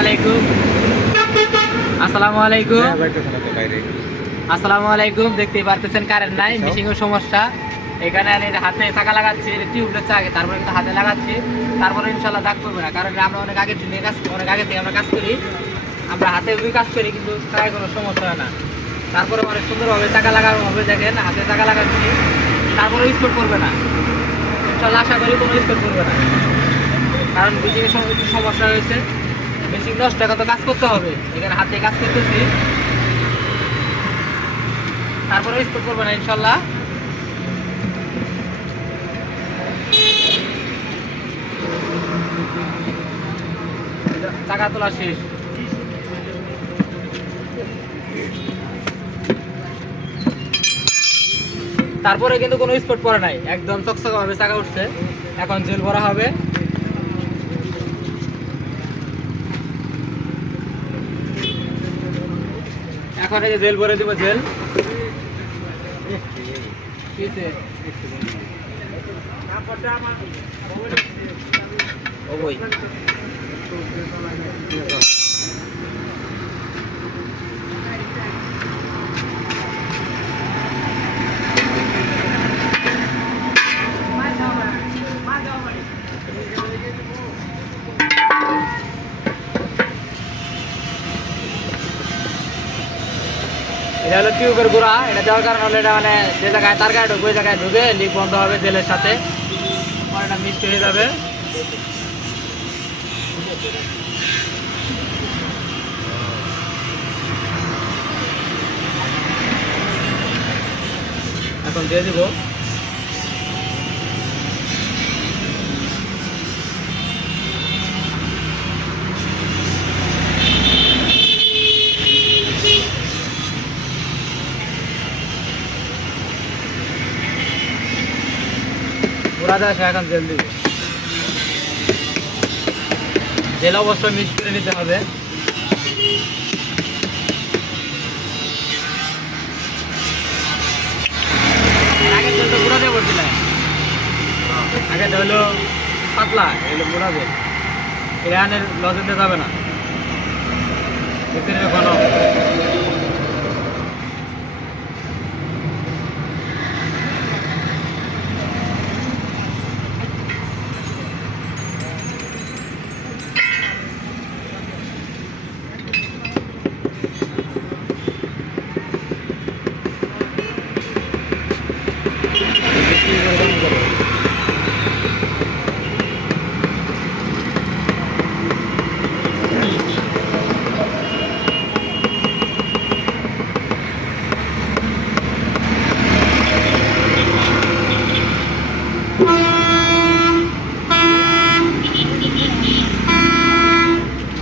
আলাইকুম। আসসালামু আলাইকুম। আসসালামু আলাইকুম। দেখতেই পারতেছেন কারেন্ট নাই, মিশিং এর সমস্যা। এখানে আমি হাতে চাকা লাগাচ্ছি, টিউবলের চাকা, তারপরে কিন্তু হাতে লাগাচ্ছি, তারপরে ইনশাল্লাহ দাগ পড়বে না। কারণ আমরা অনেক আগে থেকে কাজ করি, আমরা হাতে কাজ করি, কিন্তু চাকায় কোনো সমস্যা হয় না। তারপরে অনেক সুন্দরভাবে চাকা লাগানো হবে, দেখেন হাতে চাকা লাগাচ্ছি, তারপরে স্পট করবে না ইনশাল্লাহ, আশা করি কোনো স্পট করবে না। কারণ মিশিংয়ের সময় একটু সমস্যা হয়েছে, মেশিন 10 টাকা তো কাজ করতে হবে, এখানে হাতে কাজ করতেছি, তারপরে স্পট করবে না ইনশাল্লাহ। টাকা তোলা শেষ। তারপরে কিন্তু কোনো স্পট পড়ে নাই, একদম চকচকে ভাবে চাকা উঠছে। এখন জেল ভরা হবে। এখন এই যে জেল ভরে দিব, জেল ওই এটা হলো টিউবের গোড়া। এটা দেওয়ার কারণ হলো এটা মানে যে জায়গায় তার গায়ে ঢুকবে, ওই জায়গায় ঢুকে লিক বন্ধ হবে তেলের সাথে, এটা মিক্সড হয়ে যাবে। এখন দিয়ে দিব। পুরা যায় এখন জেল দিব। জেল অবশ্যই মিক্স করে নিতে হবে। আগে তেল তো গুঁড়া দিয়ে পড়ছিলাম, আগে তো হলো পাতলা, এগুলো গুঁড়া দিয়ে এখানে লজেন দিয়ে যাবে না, দেখছেন ঘন।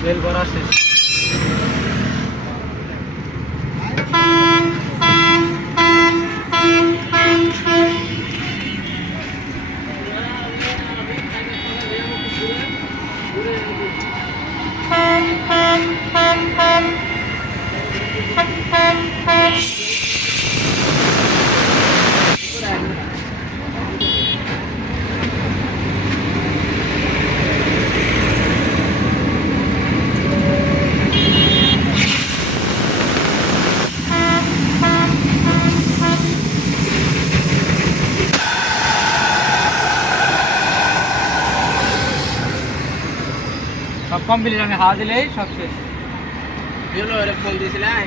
তেল ভরা শেষ। সব কমপ্লিট, আমি হাওয়া দিলেই সব শেষ। ফোন দিয়েছিলাম।